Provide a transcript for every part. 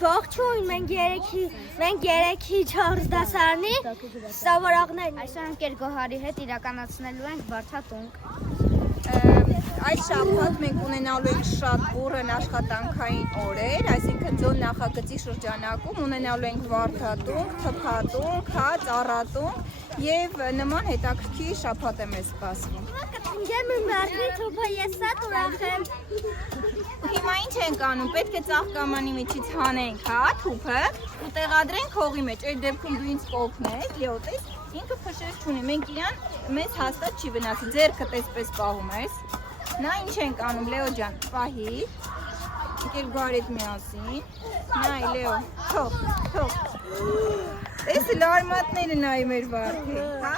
Ողջույն, մենք երեքի 4 դասարանի սովորողներն ենք։ Այսօր ընկեր Գոհարի հետ իրականացնելու ենք վարդատունք։ Այս շաբաթ մենք ունենալու ենք շատ բուռն աշխատանքային օրեր, այսինքն ձոն նախագծի շրջանակում ունենալու ենք վարդատունք, թփատունք, ծառատունք եւ նման հետաքրքիր շաբաթ է մեզ սպասվում։ Ջեմ մարդի թուփը ես շատ ուրախ եմ։ Հիմա ինչ ենք անում, պետք է ծաղկամանի միջից հանենք, թուփը ու տեղադրենք հողի մեջ։ Այդ դեպքում դու ինձ կօգնես, լիոտես, ինքը փշեր չունի, մենք իրան մեզ հաստատ չի վնասի, ձեռքդ էսպես պահում ես։ Նա ինչ ենք անում, Լեո ջան, պահի, եկել Գարետ միասին, նայ Լեո, թող, ես էլ արմատները նայի մեր վարդի, հա?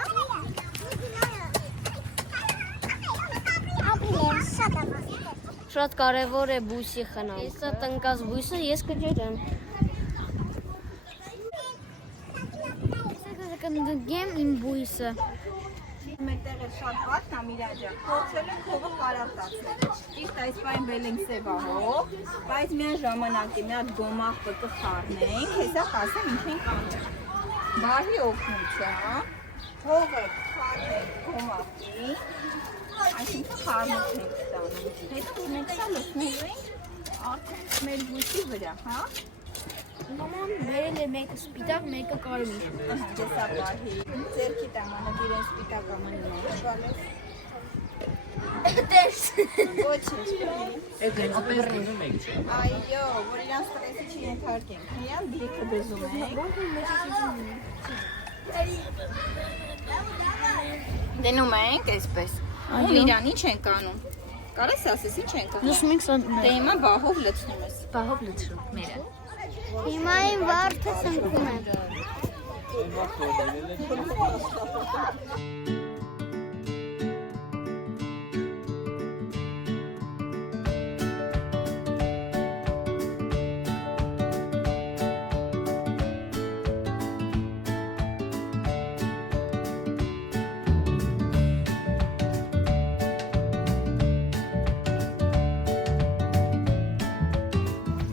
Շատ կարևոր է բույսի խնամքը։ Ես տնկած բույսը ես կջրեմ։ Կնդգեմ իմ բույսը։ Մետեղ է շատ վատն ամիրաջան, փորձել ենք հողը կարարտացնել, ճիշտ այս պայն բելենք սևահող, բայց միան ժամանակ է, մի հատ գոմաղ պտը խարնենք, հեսա ասեմ ինչ ենք անում, բարի օգնություն, հողը խարնենք գոմաղի, այսինքն խարնոք ենք ստանում, հետո մենք սա լսնելու ենք արդեն մեր բույսի վրա, հա? Մաման բերել է մեկը սպիտակ, մեկը կարմիր։ Ջեսա բարի, ձերքի տամանը դիրեն սպիտակ ամանը նաշվալես։ Տես։ Ոչինչ։ Էգեն ապերնում եք չէ։ Այո, որ իրան ստրեսի չի ենթարկենք։ Իրան դիրքը բեզում ենք։ Դնում ենք այսպես։ Ու իրան ինչ ենք անում։ Կարես ասես ինչ ենք անում։ Լսում եք սա։ Դե հիմա բահով լցնում ես։ Բահով լցրում մերը։ Հիմա այն վարդը սնկում եմ։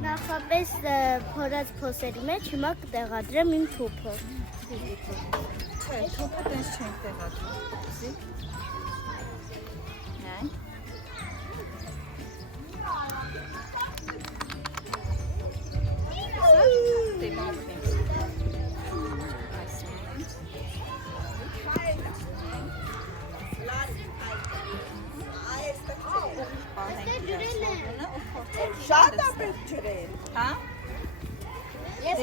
Նախապես փորած փոսերի մեջ հիմա կտեղադրեմ իմ թուփը։ Չէ, թոփը տես չենք տեղադրում։ Նայ։ Շատ է պետք ջրել, հա? Ես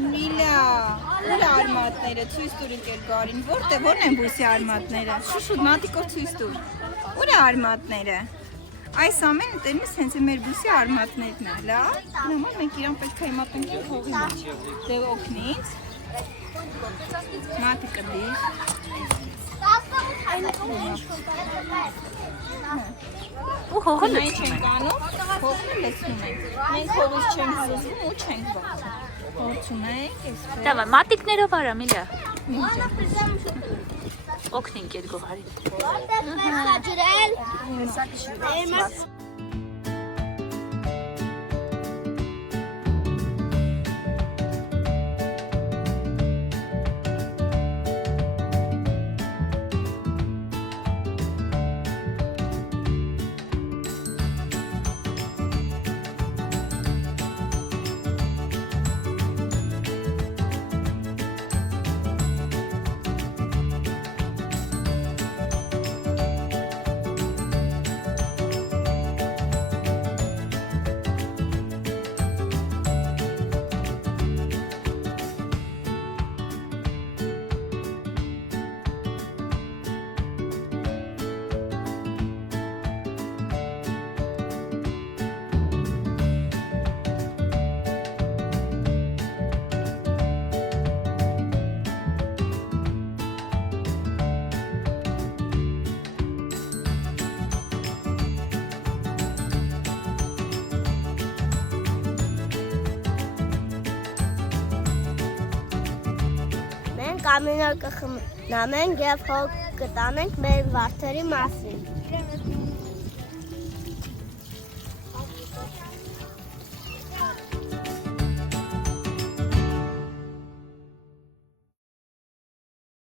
Միլա, ուր արմատները, ցույց տուր ընկեր Գարին, որն են բույսի արմատները, շուշուտ մատիկով ցույց տուր, ուր է արմատները, այս ամենը տերմս հենց է մեր բույսի արմատներն է, լավ, նոմար մենք իրան պետք է հիմա տնկենք հողի մեջ, դե օգնի ինձ, մատիկը դիր, Ու հողը նա ինչ ենք անում, հողը լցնում ենք, մենք հողից չենք զզվում ու չենք ողցում ենք, այսպես։ Դավա, մատիկներով արա միլա։ Օգնենք այդ Գոհարին։ որտեղ պետք է ջրել։ Ամենը կխմնամենք և հոգ կտանենք մեր վարդերի մասին։